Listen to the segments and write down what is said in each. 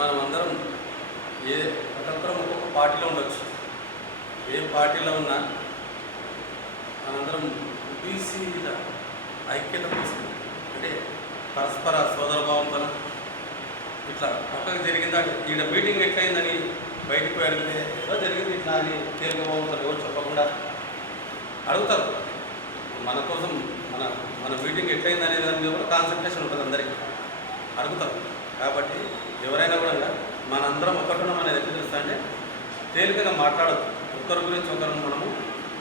మనం అందరం ఏ ఒక్కొక్కరం ఒక్కొక్క పార్టీలో ఉండొచ్చు. ఏ పార్టీలో ఉన్నా మనందరం బీసీల ఐక్యత కోసం అంటే పరస్పర సోదరభావంతో ఇట్లా పక్కకు జరిగిందా ఈడ మీటింగ్ ఎట్లయిందని బయటకు పోయి అడిగితే ఏదో జరిగింది ఇట్లా అని తేలికబాగుంటుంది ఎవరు చెప్పకుండా అడుగుతారు. మన కోసం మన మన మీటింగ్ ఎట్లయిందనే దాని మీద కూడా కాన్సన్ట్రేషన్ ఉంటుంది అందరికీ. అడుగుతారు. కాబట్టి ఎవరైనా అందరం మనందరం ఒకటున్నాం అనేది ఎట్లా తెలుస్తా అంటే తేలికగా మాట్లాడదు ఒకరి గురించి ఒకరు మనము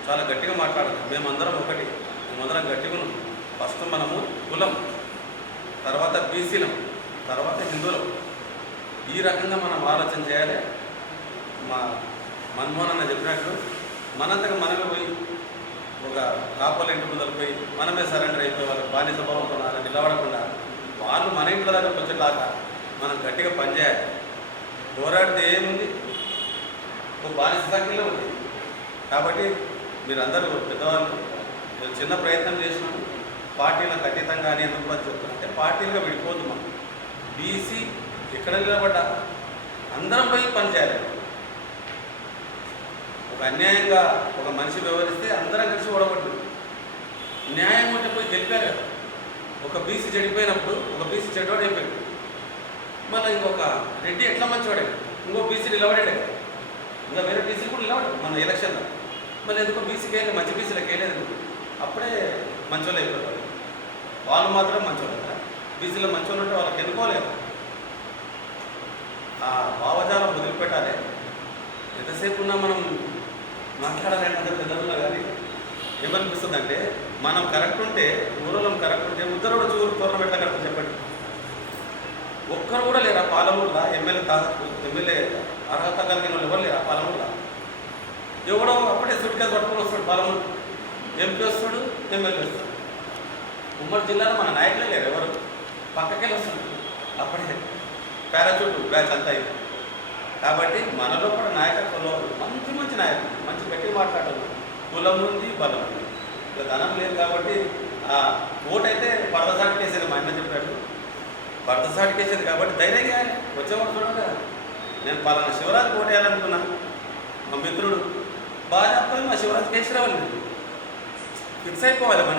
చాలా గట్టిగా మాట్లాడదు మేమందరం ఒకటి. మేమందరం గట్టిగా ఉన్నాం. ఫస్ట్ మనము కులం తర్వాత బీసీలం తర్వాత హిందువులం. ఈ రకంగా మనం ఆలోచన చేయాలి. మా మన్మోహన్ అన్న చెప్పినట్లు మనంతగా మనమే పోయి ఒక కాపల ఇంటి ముందర పోయి మనమే సరెండర్ అయిపోయి వాళ్ళకి బానిస భావంతో అలా నిలబడకుండా వాళ్ళు మన ఇంట్లో దగ్గరకు వచ్చేలాగా మనం గట్టిగా పనిచేయాలి పోరాడితే ఏముంది? ఒక బానిస సంఖ్యలో ఉంది. కాబట్టి మీరందరూ పెద్దవాళ్ళు నేను చిన్న ప్రయత్నం చేసినాము పార్టీలకు అతీతంగా అని ఎందుకు అని చెప్తున్నా అంటే పార్టీలుగా విడిపోదు మనం. బీసీ ఎక్కడ నిలబడ్డా? అందరం పోయి పనిచేయాలి ఒక అన్యాయంగా ఒక మనిషి వ్యవహరిస్తే అందరం కలిసి ఓడబడ్డు న్యాయం ఉంటే పోయి గెలిపారు ఒక బీసీ చెడిపోయినప్పుడు ఒక బీసీ చెడ్డోడు మళ్ళీ ఇంకొక రెడ్డి ఎట్లా మంచివాడే ఇంకో బీసీ నిలబడాడు. ఇంకా వేరే బీసీలు కూడా నిలబడాడు. మన ఎలక్షన్లో. మళ్ళీ ఎందుకో బీసీకి వెళ్ళి మంచి బీసీలకు వెళ్ళలేదు అప్పుడే మంచోళ్ళు అయిపోతారు. వాళ్ళు మాత్రం మంచోళ్ళు బీసీలో మంచోళ్ళు ఉంటే వాళ్ళకి ఎన్నుకోలేదు ఆ భావజాలం వదిలిపెట్టాలి. ఎంతసేపు ఉన్నా మనం మాట్లాడాలంటే అందరు కానీ ఏమనిపిస్తుంది అంటే మనం కరెక్ట్ ఉంటే ఊరలో కరెక్ట్ ఉంటే ఉద్దరు కూడా చూరు త్వరలో పెట్టగలరు చెప్పండి ఒక్కరు కూడా లేరా? పాలమూరులా? ఎమ్మెల్యే తాగట్టు ఎమ్మెల్యే అర్హత కలిగిన వాళ్ళు ఎవరు లేరా? పాలమూరులా? ఎవడో అప్పుడే సూట్ కేసు పట్టుకొని వస్తాడు పాలమూరు. ఎంపీ వస్తాడు ఎమ్మెల్యే వస్తాడు. ఉమ్మడి జిల్లాలో మన నాయకులే లేరు ఎవరు? పక్కకెళ్ళి వస్తాడు అప్పుడే పారాచూట్ బ్యాచ్ అంతా అయింది. కాబట్టి మనలో కూడా నాయకత్వంలో మంచి మంచి నాయకులు మంచి గట్టి మాట్లాడటం కులం ఉంది బలం ఉంది. ఇక ధనం లేదు కాబట్టి ఆ ఓటు మా అన్న చెప్పాడు. భర్త వేసేది కాబట్టి ధైర్యం చేయాలి వచ్చేవాడు చూడండి. నేను పలానా శివరాజు ఓటు వేయాలనుకున్నా మా మిత్రుడు బాగా మా శివరాజు కేసరావాలి ఫిక్స్ అయిపోవాలి మనిషి.